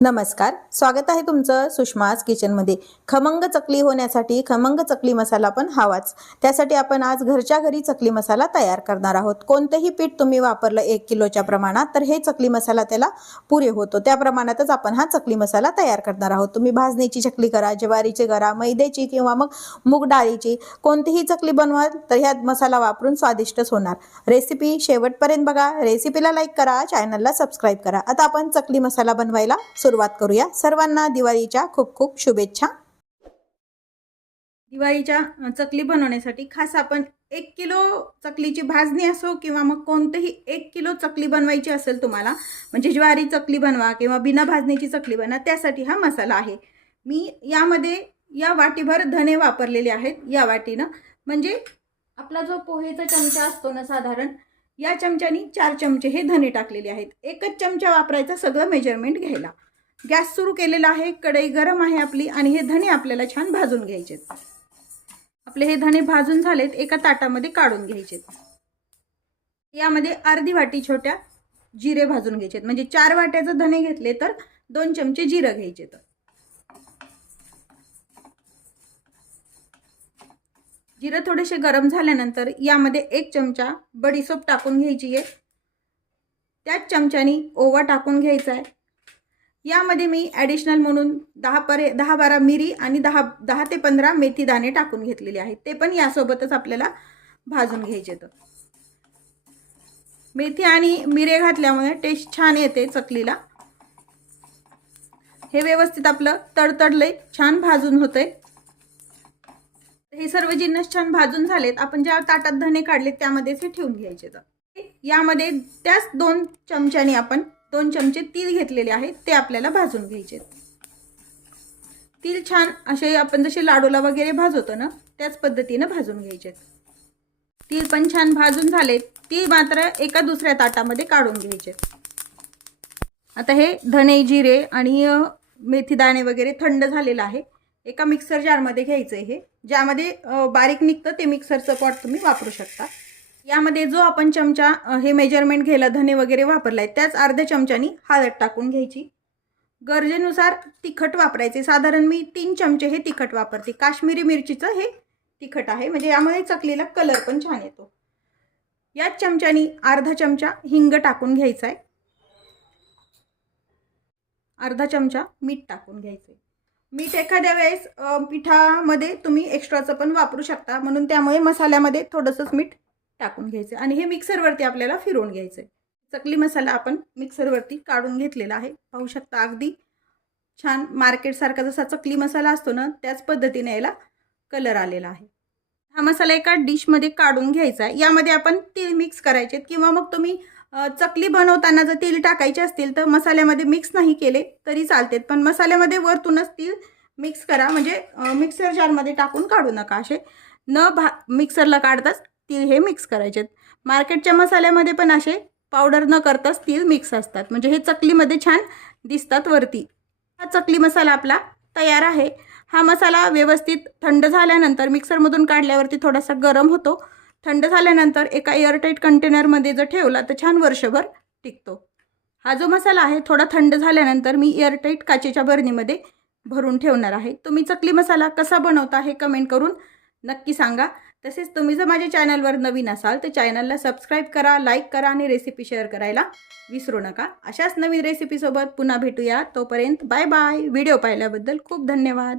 नमस्कार, स्वागत आहे तुमचं सुषमाज किचनमध्ये। खमंग चकली होण्यासाठी खमंग चकली मसाला पण हवाच। त्यासाठी आपण आज घरच्या घरी चकली मसाला तयार करणार आहोत। कोणतेही पीठ तुम्ही वापरलं 1 किलोच्या प्रमाणात तर हे चकली मसाला त्याला पुरे होतो। त्या प्रमाणातच आपण हा चकली मसाला तयार करणार आहोत। तुम्ही भाजणीची चकली करा, ज्वारीची करा, मैद्याची किंवा मग मूग डाळीची कोणतीही चकली बनवाल तर ह्यात मसाला वापरून स्वादिष्टच होणार। रेसिपी शेवटपर्यंत बघा, रेसिपीला लाईक करा, चॅनलला सबस्क्राइब करा। आता आपण चकली मसाला बनवायला सुरुवात करूया। सर्वांना दिवाळीच्या खूप खूप शुभेच्छा। दिवाळीच्या चकली बनवण्यासाठी खास आपण 1 किलो चकलीची भाजणी असो किंवा मग कोणतेही 1 किलो चकली बनवायची असेल तुम्हाला, म्हणजे ज्वारी चकली बनवा किंवा बिना भाजणीची चकली बनवा, त्यासाठी हा मसाला आहे। मी यामध्ये या वाटीभर धने वापरलेले आहेत। या वाटीनं म्हणजे आपला जो पोहेचा चमचा असतो ना, साधारण या चमच्यानी 4 चमचे हे धने टाकलेले आहेत। एकच चमचा वापरायचा सगळं मेजरमेंट घ्यायला। गॅस सुरू केलेला आहे, कढई गरम आहे आपली आणि हे धने आपल्याला छान भाजून घ्यायचे। आपले हे धने भाजून झालेत, एका ताटामध्ये काढून घ्यायचे। यामध्ये अर्धी वाटी छोट्या जिरे भाजून घ्यायचे, म्हणजे 4 वाट्याचे धने घेतले तर 2 चमचे जिरे घ्यायचे। जिरे थोडेसे गरम झाल्यानंतर यामध्ये 1 चमचा बडीशेप टाकून घ्यायची आहे। त्याच चमच्यानी ओवा टाकून घ्यायचा आहे। यामध्ये मी ॲडिशनल म्हणून 10-12 मिरी आणि 10 ते 15 मेथी दाणे टाकून घेतलेले आहेत। ते पण यासोबतच आपल्याला भाजून घ्यायचे। मेथी आणि मिरे घातल्यामुळे टेस्ट छान येते चकलीला। हे व्यवस्थित आपलं तडतडलंय, छान भाजून होतंय। हे सर्व जिन्नस छान भाजून झालेत। आपण ज्या ताटात धने काढले त्यामध्येच हे ठेवून घ्यायचे। यामध्ये त्याच 2 चमच्यानी आपण 2 चमचे तीळ घेतलेले आहेत, ते आपल्याला भाजून घ्यायचे। तीळ छान असे आपण जसे लाडूला वगैरे भाजवतो ना, त्याच पद्धतीने भाजून घ्यायचे। तीळ पण छान भाजून झाले। तीळ मात्र एका दुसऱ्या ताटामध्ये काढून घ्यायचे। आता हे धने, जिरे आणि मेथी दाणे वगैरे थंड झालेलं आहे। एका मिक्सर जारमध्ये घ्यायचं हे, ज्यामध्ये बारीक निघतं ते मिक्सरचं पॉट तुम्ही वापरू शकता। यामध्ये जो आपण चमचा हे मेजरमेंट घ्यायला धने वगैरे वापरलाय त्याच अर्ध्या चमच्यानी हळद टाकून घ्यायची। गरजेनुसार तिखट वापरायचे। साधारण मी 3 चमचे हे तिखट वापरते। काश्मीरी मिरचीचं हे तिखट आहे, म्हणजे यामुळे चकलीला कलर पण छान येतो। याच चमच्यानी अर्धा चमचा हिंग टाकून घ्यायचा आहे। अर्धा चमचा मीठ टाकून घ्यायचं। मीठ एखाद्या वेळेस पिठामध्ये तुम्ही एक्स्ट्राचं पण वापरू शकता, म्हणून त्यामुळे मसाल्यामध्ये थोडंसंच मीठ टाकून घ्यायचं आणि हे मिक्सरवरती आपल्याला फिरवून घ्यायचं। चकली मसाला आपण मिक्सरवरती काढून घेतलेला आहे। पाहू शकता अगदी छान मार्केटसारखा जसा चकली मसाला असतो ना, त्याच पद्धतीने याला कलर आलेला आहे। हा मसाला एका डिशमध्ये काढून घ्यायचा आहे। यामध्ये आपण तीळ मिक्स करायचे किंवा मग तुम्ही चकली बनवताना जर तीळ टाकायचे असतील तर मसाल्यामध्ये मिक्स नाही केले तरी चालते, पण मसाल्यामध्ये वरतूनच तीळ मिक्स करा, म्हणजे मिक्सर जारमध्ये टाकून काढू नका। असे मिक्सरला काढताच तीळ हे मिक्स करायचे। मार्केटच्या मसाल्यामध्ये पण असे पावडर न करताच तीळ मिक्स असतात, म्हणजे हे चकलीमध्ये छान दिसतात वरती। हा चकली मसाला आपला तयार आहे। हा मसाला व्यवस्थित थंड झाल्यानंतर मिक्सरमधून काढल्यावरती थोडासा गरम होतो। थंड झाल्यानंतर एका एअरटाईट कंटेनरमध्ये जर ठेवला तर छान वर्षभर टिकतो। हा जो मसाला आहे थोडा थंड झाल्यानंतर मी एअरटाईट काचेच्या बरणीमध्ये भरून ठेवणार आहे। तुम्ही चकली मसाला कसा बनवता हे कमेंट करून नक्की सांगा। तसेच तुम्ही जर माझ्या चॅनलवर नवीन असाल तर चॅनलला सबस्क्राइब करा, लाईक करा आणि रेसिपी शेअर करायला विसरू नका। अशाच नवीन रेसिपीसोबत पुन्हा भेटूया। तोपर्यंत बाय बाय। व्हिडिओ पाहिल्याबद्दल खूप धन्यवाद।